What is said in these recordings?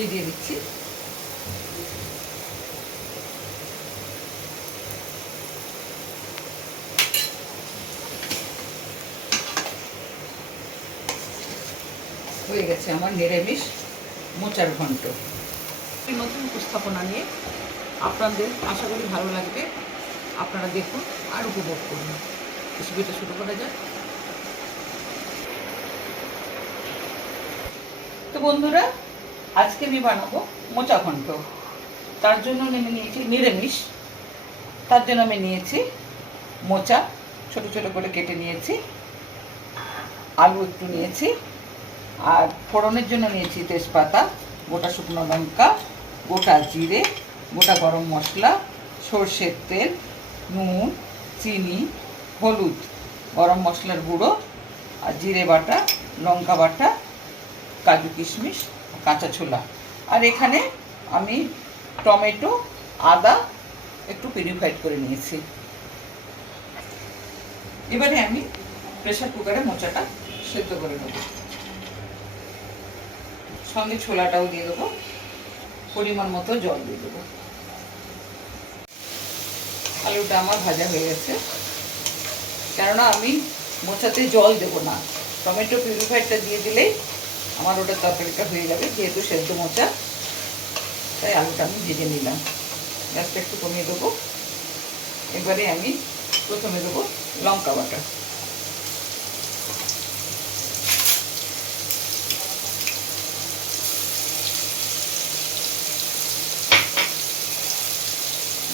ঘি দিয়ে দিচ্ছি। হয়ে গেছে আমার নিরামিষ মোচার ঘন্ট। নতুন উপস্থাপনা নিয়ে আপনাদের আশা করি ভালো লাগবে। আপনারা দেখুন আর উপভোগ করুন। রেসিপিটা শুরু করা যাক। তো বন্ধুরা, আজকে আমি বানাবো মোচা ঘন্ট। তার জন্য আমি নিয়েছি নিরামিষ। তার জন্য আমি নিয়েছি মোচা, ছোট ছোট করে কেটে নিয়েছি। আলু একটু নিয়েছি। আর ফোড়নের জন্য নিয়েছি তেজপাতা, গোটা শুকনো লঙ্কা, গোটা জিরে, গোটা গরম মশলা, সর্ষের তেল, নুন, চিনি, হলুদ, গরম মশলার গুঁড়ো, আর জিরে বাটা, লঙ্কা বাটা, কাজু কিশমিশ, কাঁচা ছোলা। আর এখানে আমি টমেটো, আদা একটু পিউরিফাইড করে নিয়েছি। এবারে আমি প্রেসার কুকারে মোচাটা সেদ্ধ করে নেব। সঙ্গে ছোলাটাও দিয়ে দেবো। পরিমাণ মতো জল দিয়ে দেবো। আলুটা আমার ভাজা হয়ে গেছে, কেননা আমি মোচাতে জল দেব না। টমেটো পিউরিফাইডটা দিয়ে দিলেই আমার ওটা তরকারিটা হয়ে যাবে, যেহেতু সেদ্ধ মোচা। তাই আলুটা আমি ভেজে নিলাম। গ্যাসটা একটু কমিয়ে দেবো। এবারে আমি প্রথমে দেবো লঙ্কা বাটা।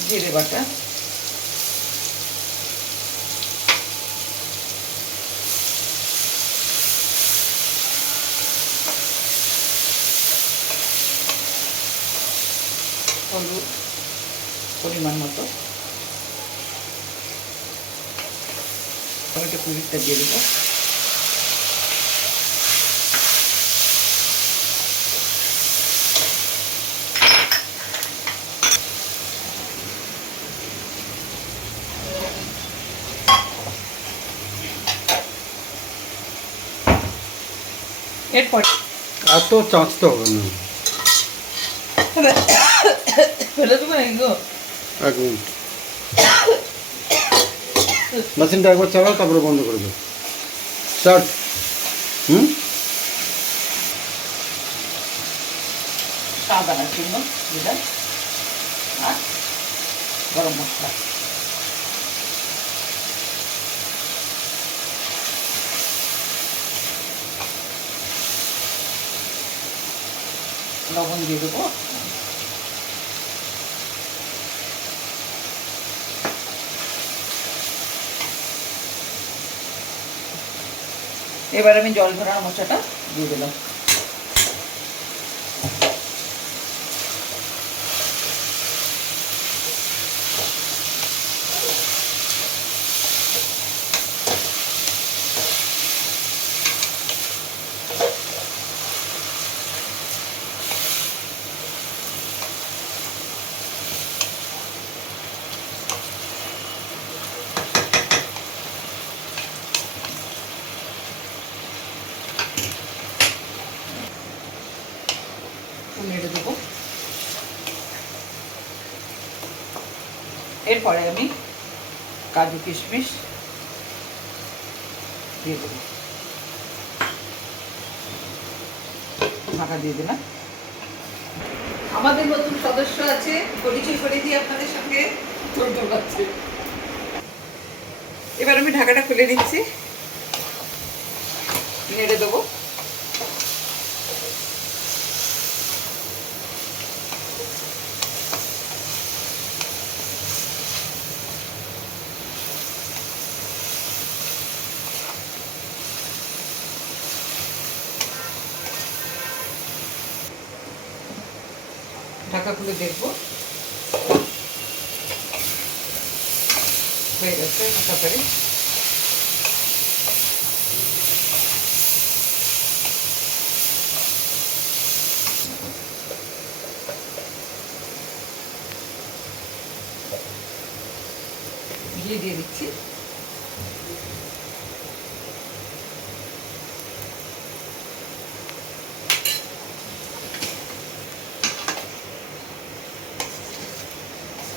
জিরে বাটা, হলুদ পরিমাণ মতো, টমেটো পিউরিটা দিয়ে দেবো। এরপর এত চাঁচতে হবে না, ফেলে দেবো নাকি গো? এক মিনিট, মেশিনটা একবার চালাও, তারপরে বন্ধ করে দাও। স্টার্ট। সাদা জন্য দিলাম, আর গরম মশলা। লবণ দিয়ে দেবো। এবার আমি জল ভরা মোচাটা দিয়ে দিলাম। নেড়ে দেবো। এরপরে আমি কাজু কিশমিশ দিয়ে দেবো। ঢাকা দিয়ে দিলাম। আমাদের নতুন সদস্য আছে, পরিচয় করে দিয়ে আপনাদের সঙ্গে। এবার আমি ঢাকাটা খুলে দিচ্ছি, নেড়ে দেবো। ঢাকা খুলে দেখবো, হয়ে গেছে তরকারি। ঘি দিয়ে দিচ্ছি।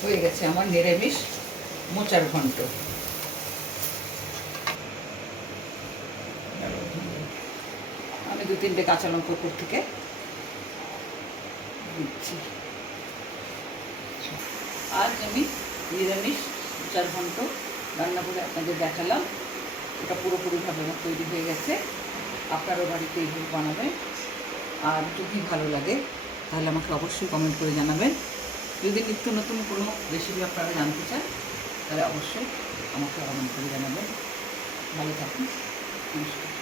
হয়ে গেছে আমার নিরামিষ মোচার ঘন্ট। আমি 2-3টে কাঁচা লঙ্কা উপর থেকে দিচ্ছি। আজ আমি নিরামিষ মোচার ঘন্ট রান্না করে আপনাদের দেখালাম। এটা পুরোপুরিভাবে আমার তৈরি হয়ে গেছে। আপনারও বাড়িতে এইভাবে বানাবেন। আর যদি ভালো লাগে তাহলে আমাকে অবশ্যই কমেন্ট করে জানাবেন। যদি নিত্য নতুন কোনো রেসিপি আপনারা জানতে চান তাহলে অবশ্যই আমাকে কমেন্ট করে জানাবেন। ভালো থাকুন, নমস্কার।